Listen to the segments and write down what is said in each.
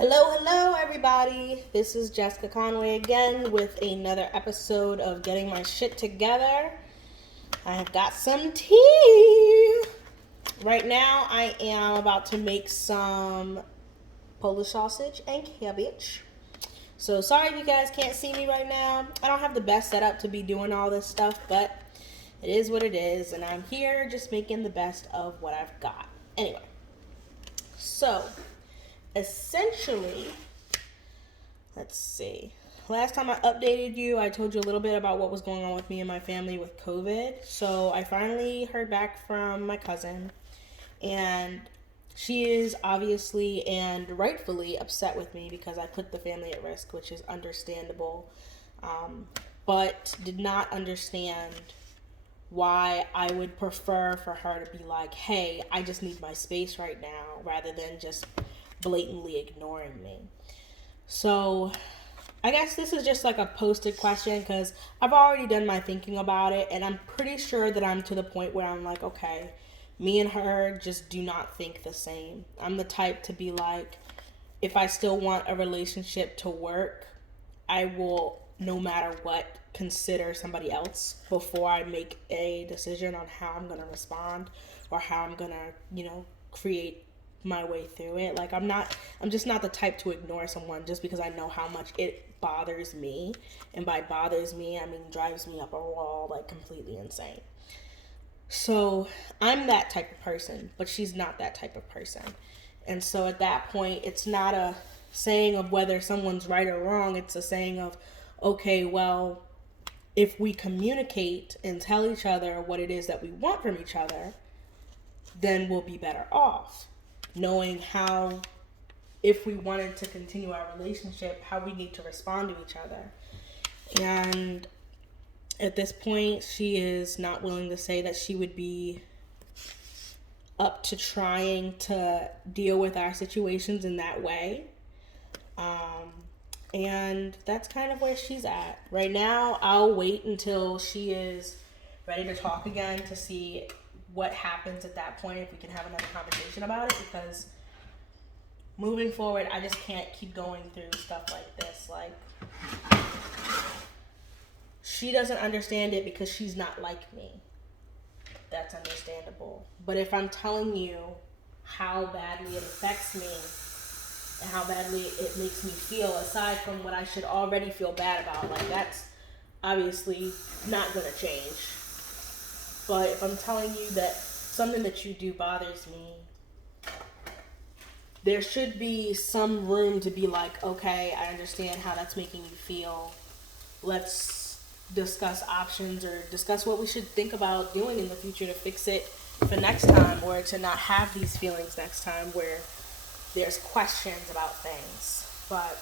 Hello, everybody. This is Jessica Conway again with another episode of Getting My Shit Together. I have got some tea. Right now, I am about to make some Polish sausage and cabbage. So, sorry if you guys can't see me right now. I don't have the best setup to be doing all this stuff, but it is what it is, and I'm here just making the best of what I've got. Anyway, so essentially, let's see. Last time I updated you, I told you a little bit about what was going on with me and my family with COVID. So I finally heard back from my cousin, and she is obviously and rightfully upset with me because I put the family at risk, which is understandable, but did not understand why I would prefer for her to be like, hey, I just need my space right now, rather than just blatantly ignoring me. So I guess this is just like a posted question because I've already done my thinking about it, and I'm pretty sure that I'm to the point where I'm like, okay, me and her just do not think the same. I'm the type to be like, if I still want a relationship to work, I will, no matter what, consider somebody else before I make a decision on how I'm going to respond or how I'm going to, create my way through it. Like, I'm just not the type to ignore someone just because I know how much it bothers me. And by bothers me, I mean drives me up a wall, like completely insane. So I'm that type of person, but she's not that type of person. And so at that point, it's not a saying of whether someone's right or wrong. It's a saying of, okay, well, if we communicate and tell each other what it is that we want from each other, then we'll be better off. Knowing how, if we wanted to continue our relationship, how we need to respond to each other. And at this point, she is not willing to say that she would be up to trying to deal with our situations in that way. And that's kind of where she's at. Right now, I'll wait until she is ready to talk again to see what happens at that point, if we can have another conversation about it, because moving forward, I just can't keep going through stuff like this. Like, she doesn't understand it because she's not like me. That's understandable. But if I'm telling you how badly it affects me and how badly it makes me feel, aside from what I should already feel bad about, like, that's obviously not going to change. But if I'm telling you that something that you do bothers me, there should be some room to be like, okay, I understand how that's making you feel. Let's discuss options or discuss what we should think about doing in the future to fix it for next time, or to not have these feelings next time where there's questions about things. But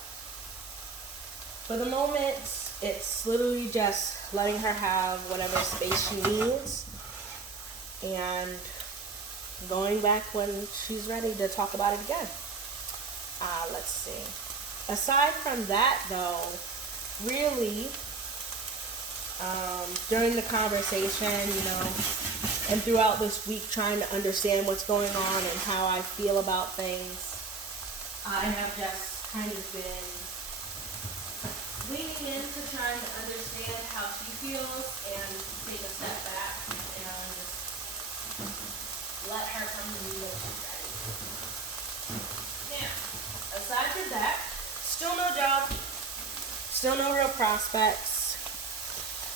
for the moment, it's literally just letting her have whatever space she needs and going back when she's ready to talk about it again. Let's see. Aside from that, though, really, during the conversation, and throughout this week trying to understand what's going on and how I feel about things, I have just kind of been leaning into trying to understand how she feels and take a step back and just let her come to me when she's ready. Now, aside from that, still no job, still no real prospects.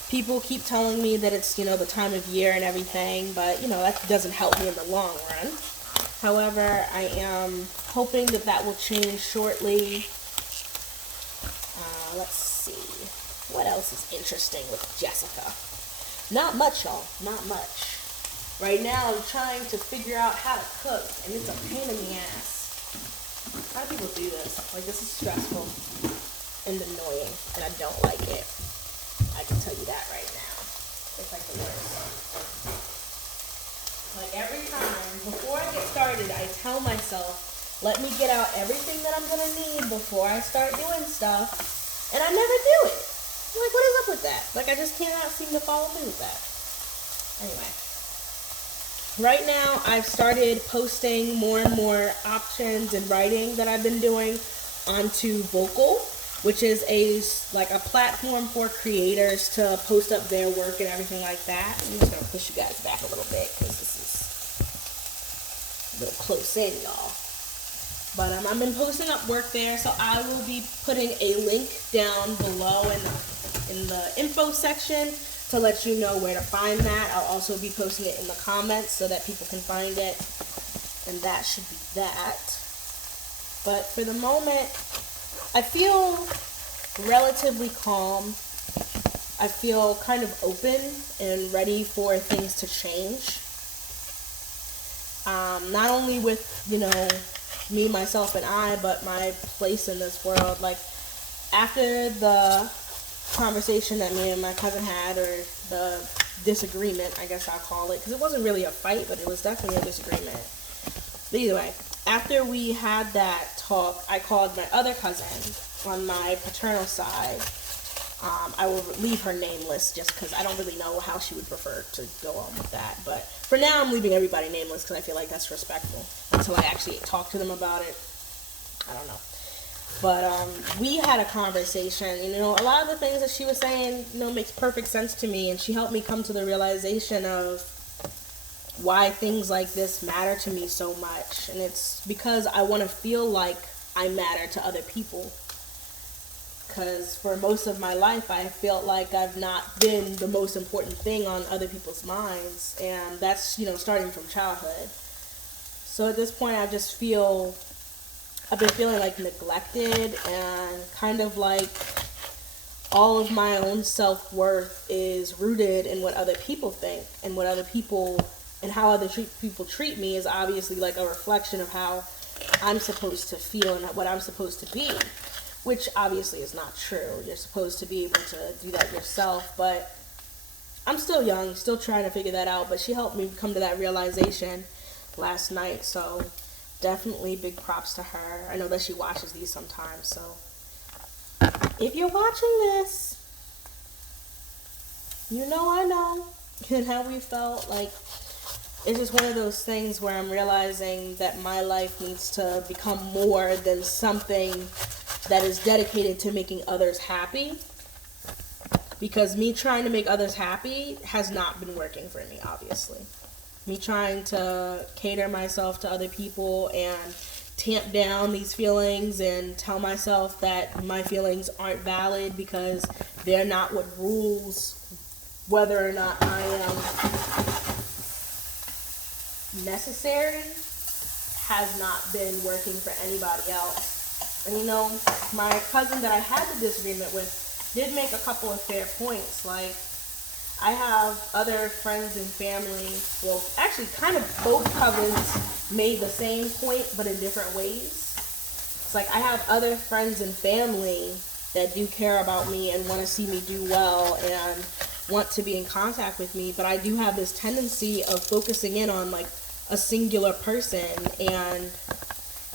People keep telling me that it's, the time of year and everything, but, that doesn't help me in the long run. However, I am hoping that will change shortly. Let's see. What else is interesting with Jessica? Not much, y'all. Not much. Right now, I'm trying to figure out how to cook, and it's a pain in the ass. How do people do this? Like, this is stressful and annoying, and I don't like it. I can tell you that right now. It's like the worst. Like, every time, before I get started, I tell myself, let me get out everything that I'm going to need before I start doing stuff, and I never do it. I'm like, what is up with that? Like, I just cannot seem to follow through with that. Anyway. Right now, I've started posting more and more options and writing that I've been doing onto Vocal, which is a platform for creators to post up their work and everything like that. I'm just gonna push you guys back a little bit because this is a little close in, y'all. But I've been posting up work there, so I will be putting a link down below in the info section to let you know where to find that. I'll also be posting it in the comments so that people can find it, and that should be that. But for the moment, I feel relatively calm. I feel kind of open and ready for things to change. Not only with, me, myself, and I, but my place in this world. Like, after the conversation that me and my cousin had, or the disagreement, I guess I'll call it, because it wasn't really a fight, but it was definitely a disagreement. But either way, after we had that talk, I called my other cousin on my paternal side. I will leave her nameless just because I don't really know how she would prefer to go on with that. But for now, I'm leaving everybody nameless because I feel like that's respectful until I actually talk to them about it. I don't know. But we had a conversation. A lot of the things that she was saying, makes perfect sense to me. And she helped me come to the realization of why things like this matter to me so much. And it's because I want to feel like I matter to other people. Because for most of my life, I felt like I've not been the most important thing on other people's minds. And that's, starting from childhood. So at this point, I've been feeling like neglected, and kind of like all of my own self-worth is rooted in what other people think, and what other people, and how other people treat me is obviously like a reflection of how I'm supposed to feel and what I'm supposed to be. Which obviously is not true. You're supposed to be able to do that yourself, but I'm still young, still trying to figure that out. But she helped me come to that realization last night, so definitely big props to her. I know that she watches these sometimes, so if you're watching this, I know and how we felt. Like, it's just one of those things where I'm realizing that my life needs to become more than something that is dedicated to making others happy, because me trying to make others happy has not been working for me, obviously. Me trying to cater myself to other people and tamp down these feelings and tell myself that my feelings aren't valid because they're not what rules whether or not I am necessary has not been working for anybody else. And my cousin that I had the disagreement with did make a couple of fair points. Like, I have other friends and family, well, actually kind of both cousins made the same point, but in different ways. It's like, I have other friends and family that do care about me and want to see me do well and want to be in contact with me, but I do have this tendency of focusing in on like a singular person, and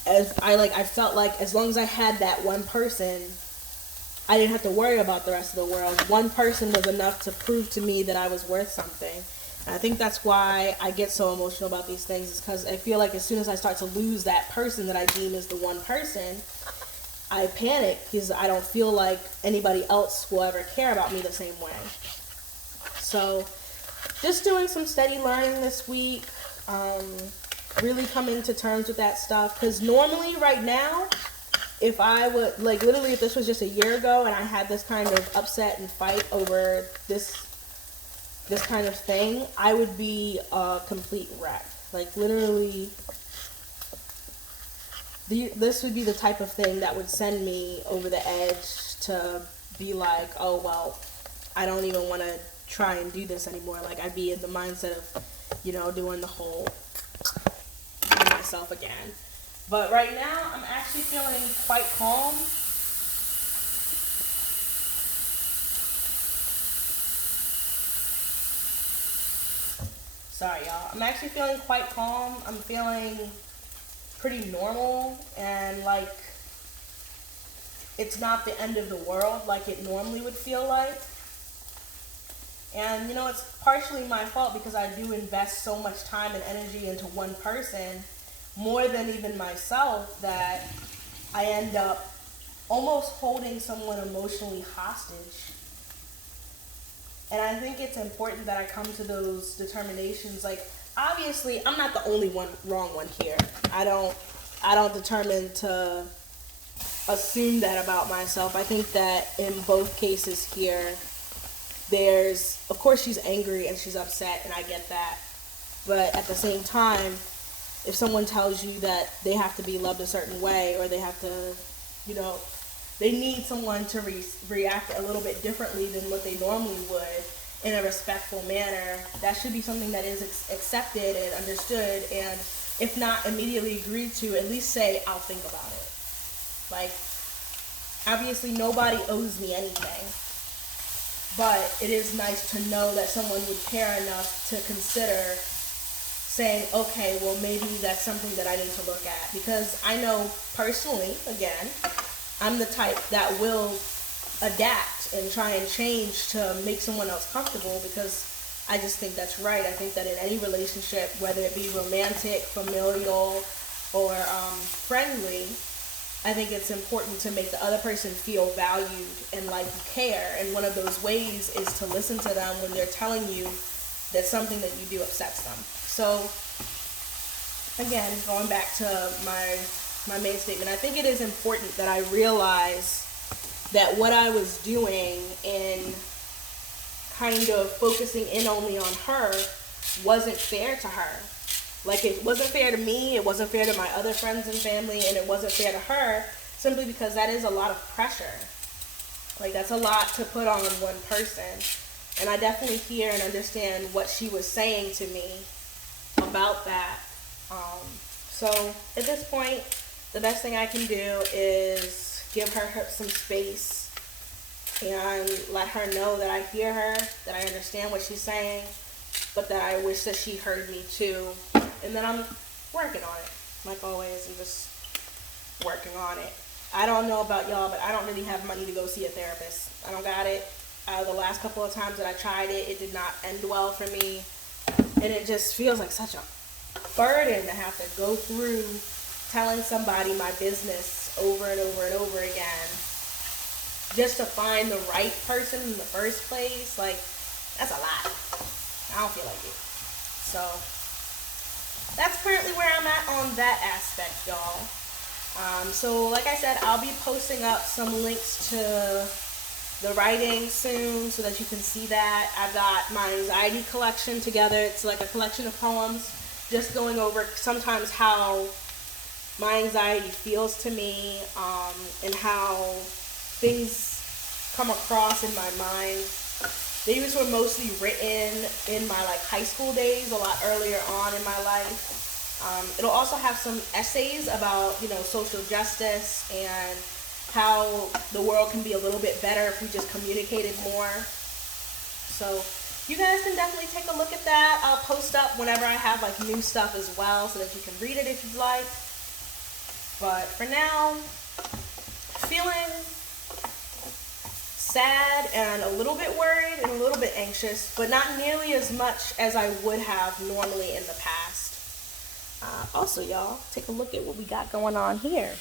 I felt like as long as I had that one person, I didn't have to worry about the rest of the world. One person was enough to prove to me that I was worth something. And I think that's why I get so emotional about these things, is because I feel like as soon as I start to lose that person that I deem as the one person, I panic because I don't feel like anybody else will ever care about me the same way. So just doing some steady learning this week. Really coming to terms with that stuff, because normally right now, if I would, like, literally if this was just a year ago and I had this kind of upset and fight over this kind of thing, I would be a complete wreck. Like, literally, this would be the type of thing that would send me over the edge to be like, oh well, I don't even want to try and do this anymore. Like, I'd be in the mindset of, doing the whole myself again. But right now, I'm actually feeling quite calm. Sorry, y'all. I'm actually feeling quite calm. I'm feeling pretty normal, and like it's not the end of the world like it normally would feel like. And it's partially my fault because I do invest so much time and energy into one person, more than even myself, that I end up almost holding someone emotionally hostage. And I think it's important that I come to those determinations. Like, obviously, I'm not the only wrong one here. I don't determine to assume that about myself. I think that in both cases here, of course she's angry and she's upset, and I get that. But at the same time, if someone tells you that they have to be loved a certain way, or they have to, they need someone to react a little bit differently than what they normally would in a respectful manner, that should be something that is accepted and understood, and if not immediately agreed to, at least say, I'll think about it. Like, obviously nobody owes me anything, but it is nice to know that someone would care enough to consider saying, okay, well, maybe that's something that I need to look at. Because I know personally, again, I'm the type that will adapt and try and change to make someone else comfortable, because I just think that's right. I think that in any relationship, whether it be romantic, familial, or friendly, I think it's important to make the other person feel valued and like you care. And one of those ways is to listen to them when they're telling you that something that you do upsets them. So, again, going back to my main statement, I think it is important that I realize that what I was doing in kind of focusing in only on her wasn't fair to her. Like, it wasn't fair to me, it wasn't fair to my other friends and family, and it wasn't fair to her, simply because that is a lot of pressure. Like, that's a lot to put on one person. And I definitely hear and understand what she was saying to me about that. So at this point, the best thing I can do is give her some space and let her know that I hear her, that I understand what she's saying, but that I wish that she heard me too. And then I'm working on it. Like always, I'm just working on it. I don't know about y'all, but I don't really have money to go see a therapist. I don't got it. The last couple of times that I tried it, it did not end well for me. And it just feels like such a burden to have to go through telling somebody my business over and over and over again just to find the right person in the first place. Like, that's a lot. I don't feel like it. So that's currently where I'm at on that aspect, y'all. So like I said, I'll be posting up some links to the writing soon so that you can see that. I've got my anxiety collection together. It's like a collection of poems just going over sometimes how my anxiety feels to me, and how things come across in my mind. These were mostly written in my high school days, a lot earlier on in my life. It'll also have some essays about, social justice and how the world can be a little bit better if we just communicated more. So you guys can definitely take a look at that. I'll post up whenever I have new stuff as well, so that you can read it if you'd like. But for now, feeling sad and a little bit worried and a little bit anxious, but not nearly as much as I would have normally in the past. Also, y'all, take a look at what we got going on here.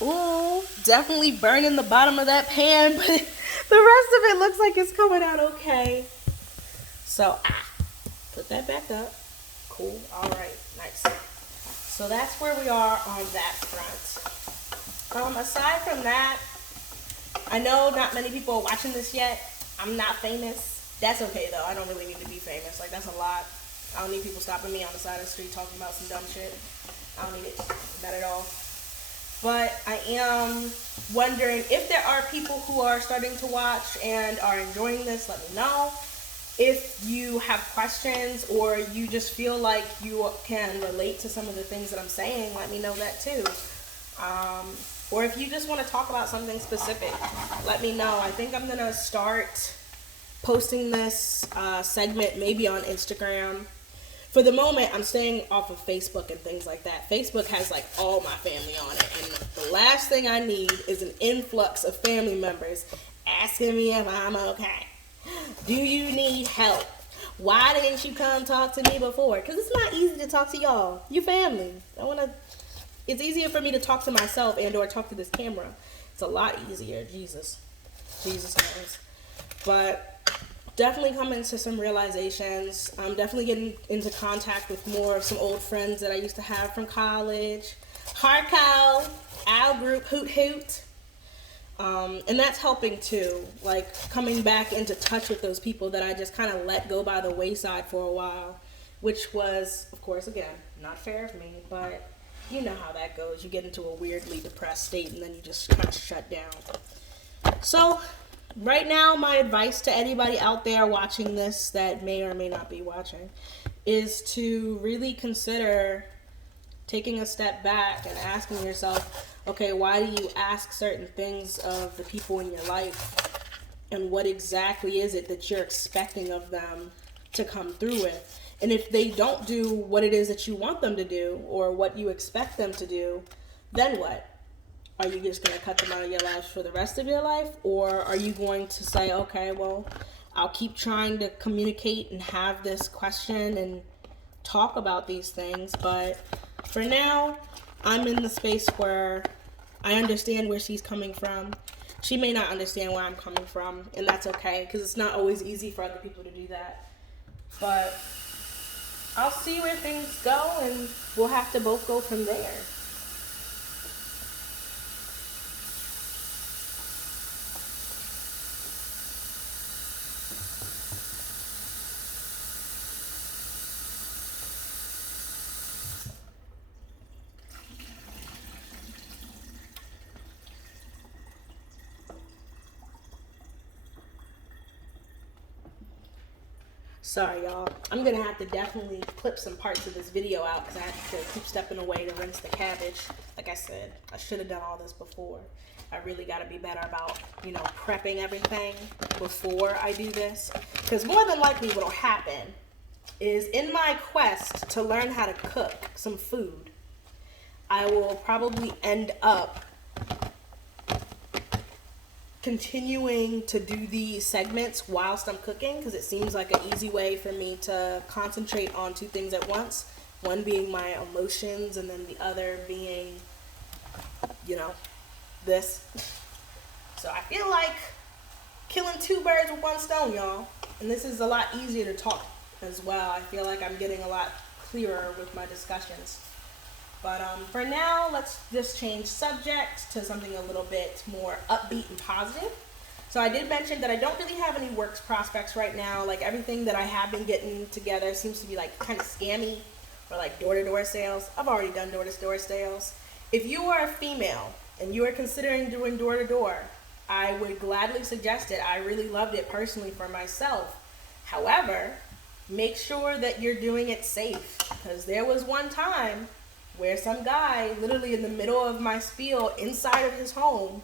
Ooh, definitely burning the bottom of that pan, but the rest of it looks like it's coming out okay. So, put that back up. Cool. All right. Nice. So that's where we are on that front. Aside from that, I know not many people are watching this yet. I'm not famous. That's okay, though. I don't really need to be famous. That's a lot. I don't need people stopping me on the side of the street talking about some dumb shit. I don't need it. Not at all. But I am wondering if there are people who are starting to watch and are enjoying this, let me know. If you have questions or you just feel like you can relate to some of the things that I'm saying, let me know that too. Or if you just want to talk about something specific, let me know. I think I'm going to start posting this segment maybe on Instagram. For the moment, I'm staying off of Facebook and things like that. Facebook has all my family on it. And the last thing I need is an influx of family members asking me if I'm okay. Do you need help? Why didn't you come talk to me before? Because it's not easy to talk to y'all. You family. It's easier for me to talk to myself and or talk to this camera. It's a lot easier. Jesus knows. But definitely come into some realizations. I'm definitely getting into contact with more of some old friends that I used to have from college. Harco, Al Group, Hoot Hoot. And that's helping too, like coming back into touch with those people that I just kind of let go by the wayside for a while, which was, of course, again, not fair of me, but you know how that goes. You get into a weirdly depressed state and then you just kind of shut down. So right now, my advice to anybody out there watching this that may or may not be watching is to really consider taking a step back and asking yourself, okay, why do you ask certain things of the people in your life? And what exactly is it that you're expecting of them to come through with? And if they don't do what it is that you want them to do or what you expect them to do, then what? Are you just going to cut them out of your life for the rest of your life? Or are you going to say, okay, well, I'll keep trying to communicate and have this question and talk about these things, but for now, I'm in the space where I understand where she's coming from. She may not understand where I'm coming from, and that's okay, because it's not always easy for other people to do that. But I'll see where things go, and we'll have to both go from there. Sorry, y'all. I'm going to have to definitely clip some parts of this video out because I have to keep stepping away to rinse the cabbage. Like I said, I should have done all this before. I really got to be better about, prepping everything before I do this. Because more than likely what will happen is in my quest to learn how to cook some food, I will probably end up continuing to do these segments whilst I'm cooking because it seems like an easy way for me to concentrate on two things at once. One being my emotions and then the other being, this. So I feel like killing two birds with one stone, y'all. And this is a lot easier to talk as well. I feel like I'm getting a lot clearer with my discussions. But for now, let's just change subject to something a little bit more upbeat and positive. So I did mention that I don't really have any work prospects right now. Like everything that I have been getting together seems to be like kind of scammy or like door-to-door sales. I've already done door-to-door sales. If you are a female and you are considering doing door-to-door, I would gladly suggest it. I really loved it personally for myself. However, make sure that you're doing it safe because there was one time where some guy, literally in the middle of my spiel inside of his home,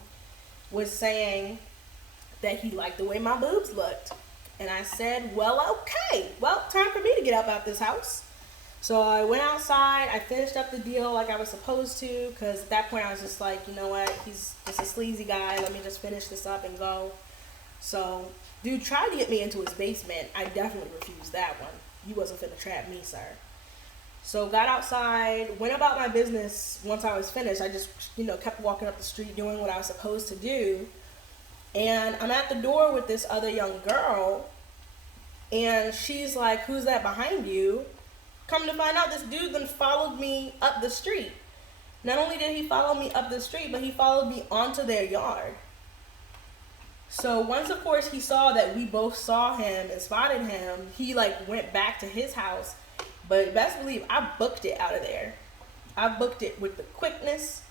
was saying that he liked the way my boobs looked. And I said, well, okay. Well, time for me to get up out this house. So I went outside. I finished up the deal like I was supposed to because at that point I was just like, you know what? He's just a sleazy guy. Let me just finish this up and go. So dude tried to get me into his basement. I definitely refused that one. You wasn't finna trap me, sir. So got outside, went about my business. Once I was finished, I just, kept walking up the street doing what I was supposed to do. And I'm at the door with this other young girl. And she's like, who's that behind you? Come to find out, this dude then followed me up the street. Not only did he follow me up the street, but he followed me onto their yard. So once, of course, he saw that we both saw him and spotted him, he went back to his house. But best believe I booked it out of there. I booked it with the quickness.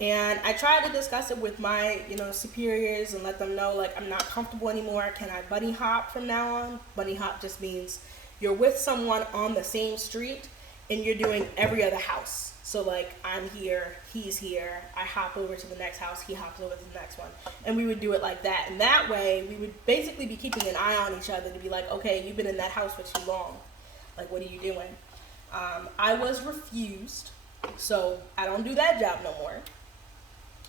And I tried to discuss it with my, superiors and let them know, I'm not comfortable anymore. Can I bunny hop from now on? Bunny hop just means you're with someone on the same street and you're doing every other house. So, I'm here, he's here, I hop over to the next house, he hops over to the next one. And we would do it like that. And that way, we would basically be keeping an eye on each other to be like, okay, you've been in that house for too long. What are you doing? I was refused, so I don't do that job no more.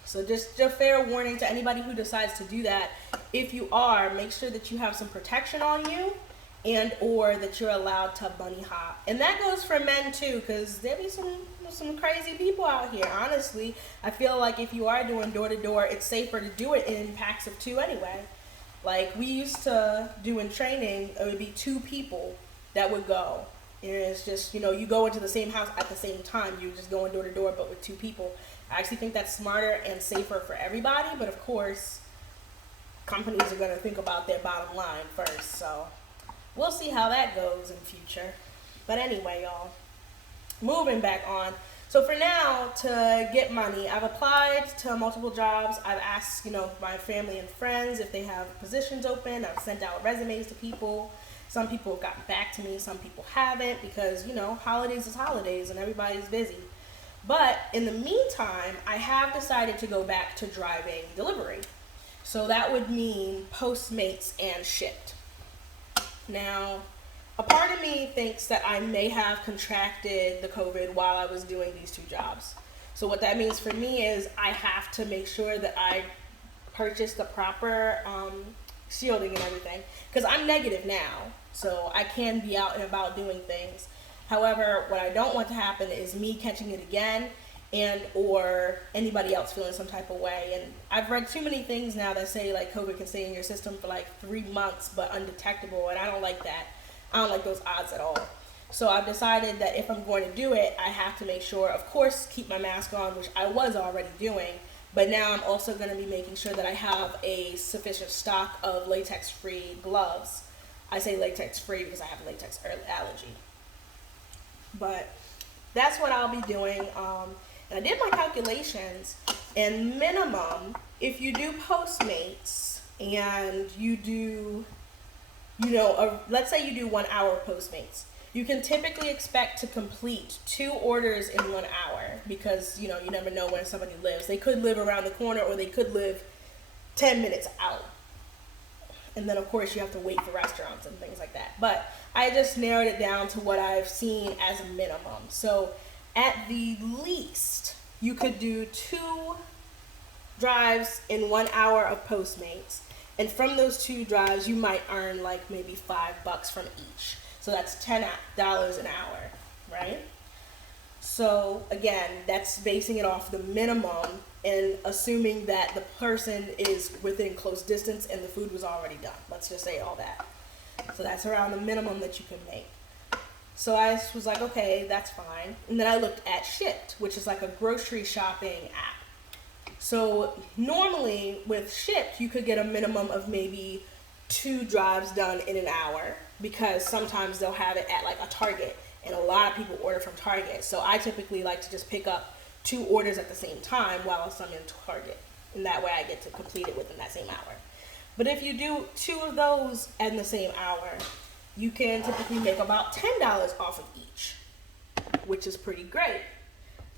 So just a fair warning to anybody who decides to do that. If you are, make sure that you have some protection on you and or that you're allowed to bunny hop. And that goes for men too, because there be some some crazy people out here. Honestly, I feel like if you are doing door to door, it's safer to do it in packs of 2 anyway. Like we used to do in training, it would be 2 people that would go. And it's just, you go into the same house at the same time. You're just going door to door, but with 2 people. I actually think that's smarter and safer for everybody. But of course, companies are going to think about their bottom line first. So we'll see how that goes in the future. But anyway, y'all, moving back on. So for now, to get money, I've applied to multiple jobs. I've asked, my family and friends if they have positions open. I've sent out resumes to people. Some people have gotten back to me. Some people haven't because, holidays is holidays and everybody's busy. But in the meantime, I have decided to go back to driving delivery. So that would mean Postmates and Shipt. Now, a part of me thinks that I may have contracted the COVID while I was doing these 2 jobs. So what that means for me is I have to make sure that I purchase the proper shielding and everything. Because I'm negative now, so I can be out and about doing things. However, what I don't want to happen is me catching it again and or anybody else feeling some type of way. And I've read too many things now that say like COVID can stay in your system for like 3 months but undetectable, and I don't like that. I don't like those odds at all. So I've decided that if I'm going to do it, I have to make sure, of course, keep my mask on, which I was already doing, but now I'm also going to be making sure that I have a sufficient stock of latex-free gloves. I say latex-free because I have a latex allergy. But that's what I'll be doing. And I did my calculations, and minimum, if you do Postmates and you do, let's say you do 1 hour Postmates, you can typically expect to complete 2 orders in 1 hour because, you never know where somebody lives. They could live around the corner or they could live 10 minutes out. And then, of course, you have to wait for restaurants and things like that. But I just narrowed it down to what I've seen as a minimum. So at the least, you could do 2 drives in 1 hour of Postmates. And from those 2 drives, you might earn like maybe $5 from each. So that's $10 an hour, right? So again, that's basing it off the minimum and assuming that the person is within close distance and the food was already done. Let's just say all that. So that's around the minimum that you can make. So I was like, okay, that's fine. And then I looked at Shipt, which is like a grocery shopping app. So normally with Shipt, you could get a minimum of maybe 2 drives done in an hour because sometimes they'll have it at like a Target and a lot of people order from Target. So I typically like to just pick up 2 orders at the same time while I'm in Target. And that way I get to complete it within that same hour. But if you do 2 of those in the same hour, you can typically make about $10 off of each, which is pretty great.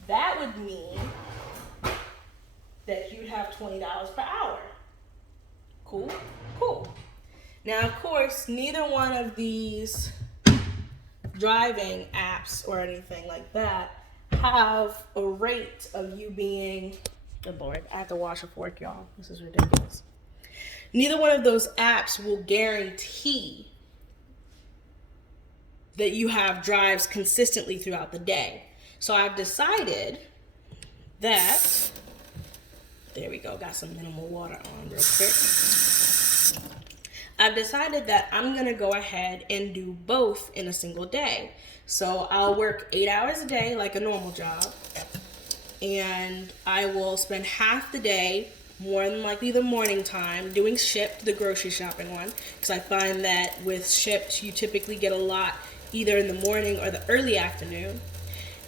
That would mean that you'd have $20 per hour. Cool? Cool. Now, of course, neither one of these driving apps or anything like that have a rate of you being, good Lord, I have to wash a fork, y'all. This is ridiculous. Neither one of those apps will guarantee that you have drives consistently throughout the day. So I've decided that, there we go, got some minimal water on real quick. I've decided that I'm gonna go ahead and do both in a single day. So I'll work 8 hours a day like a normal job, and I will spend half the day, more than likely the morning time, doing Shipt, the grocery shopping one, because I find that with Shipt you typically get a lot either in the morning or the early afternoon.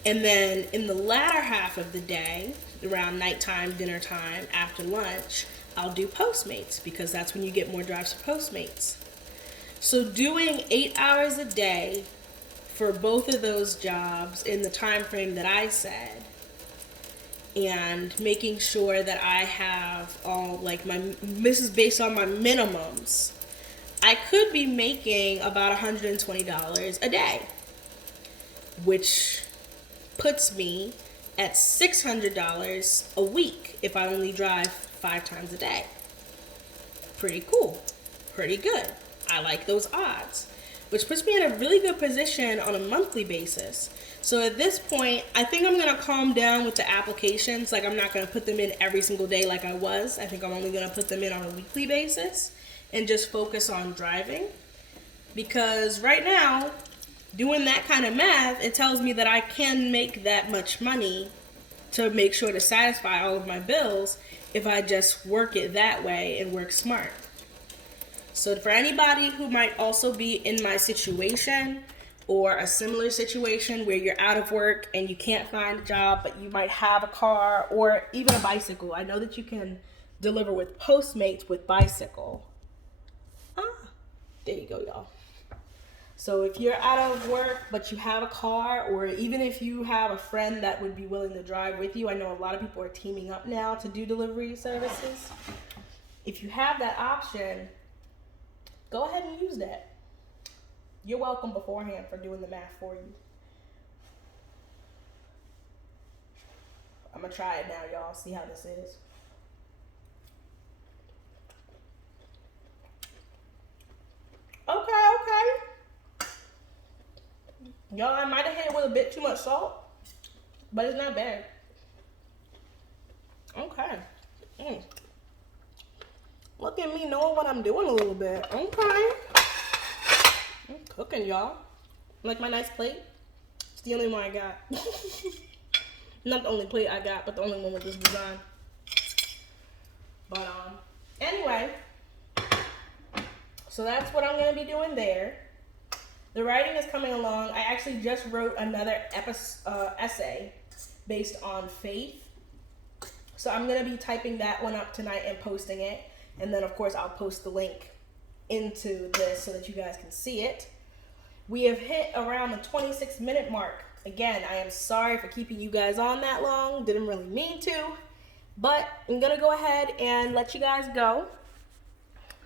And then in the latter half of the day, around nighttime, dinner time, after lunch, I'll do Postmates because that's when you get more drives for Postmates. So doing 8 hours a day for both of those jobs in the time frame that I said, and making sure that I have all this is based on my minimums, I could be making about $120 a day, which puts me at $600 a week if I only drive 5 times a day. Pretty cool. Pretty good. I like those odds. which puts me in a really good position on a monthly basis. So at this point, I think I'm gonna calm down with the applications. Like, I'm not gonna put them in every single day like I was. I think I'm only gonna put them in on a weekly basis and just focus on driving. Because right now, doing that kind of math, it tells me that I can make that much money to make sure to satisfy all of my bills if I just work it that way and work smart. So for anybody who might also be in my situation or a similar situation where you're out of work and you can't find a job, but you might have a car or even a bicycle. I know that you can deliver with Postmates with bicycle. There you go, y'all. So if you're out of work, but you have a car, or even if you have a friend that would be willing to drive with you, I know a lot of people are teaming up now to do delivery services. If you have that option, go ahead and use that. You're welcome beforehand for doing the math for you. I'm gonna try it now, y'all. See how this is. Okay. Y'all, I might have hit it with a bit too much salt, but it's not bad. Okay. Look at me knowing what I'm doing a little bit. Okay. I'm cooking, y'all. Like my nice plate? It's the only one I got. Not the only plate I got, but the only one with this design. But, anyway. So that's what I'm going to be doing there. The writing is coming along. I actually just wrote another essay based on faith. So I'm going to be typing that one up tonight and posting it. And then, of course, I'll post the link into this so that you guys can see it. We have hit around the 26-minute mark. Again, I am sorry for keeping you guys on that long. Didn't really mean to. But I'm going to go ahead and let you guys go.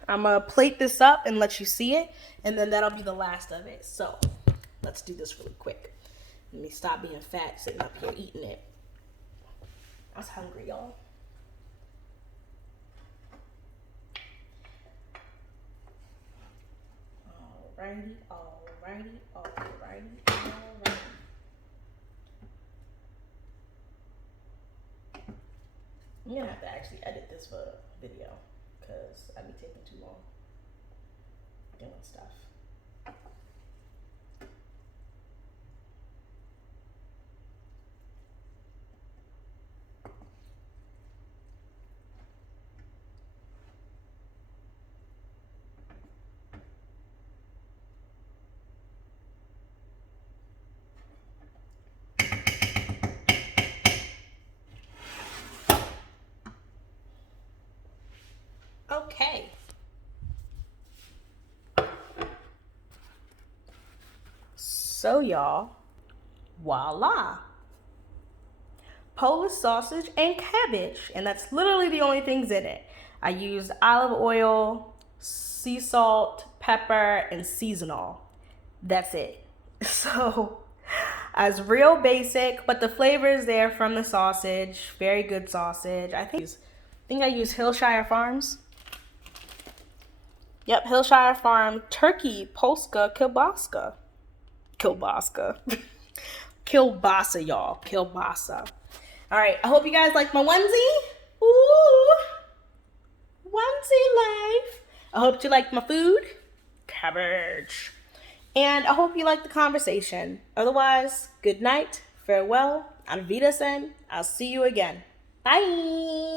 I'm going to plate this up and let you see it. And then that'll be the last of it. So let's do this really quick. Let me stop being fat sitting up here eating it. I was hungry, y'all. Alrighty, alrighty, alrighty, alrighty. I'm gonna have to actually edit this for video because I'd be taking too long doing stuff. Okay. So y'all, voila. Polish sausage and cabbage, and that's literally the only things in it. I used olive oil, sea salt, pepper, and seasonal. That's it. So, as real basic, but the flavor is there from the sausage. Very good sausage. I think I used Hillshire Farms. Yep, Hillshire Farm turkey Polska kielbasa. Kielbasa, y'all. Kielbasa. All right, I hope you guys like my onesie. Ooh, onesie life. I hope you like my food. Cabbage. And I hope you like the conversation. Otherwise, good night, farewell, auf Wiedersehen. I'll see you again. Bye.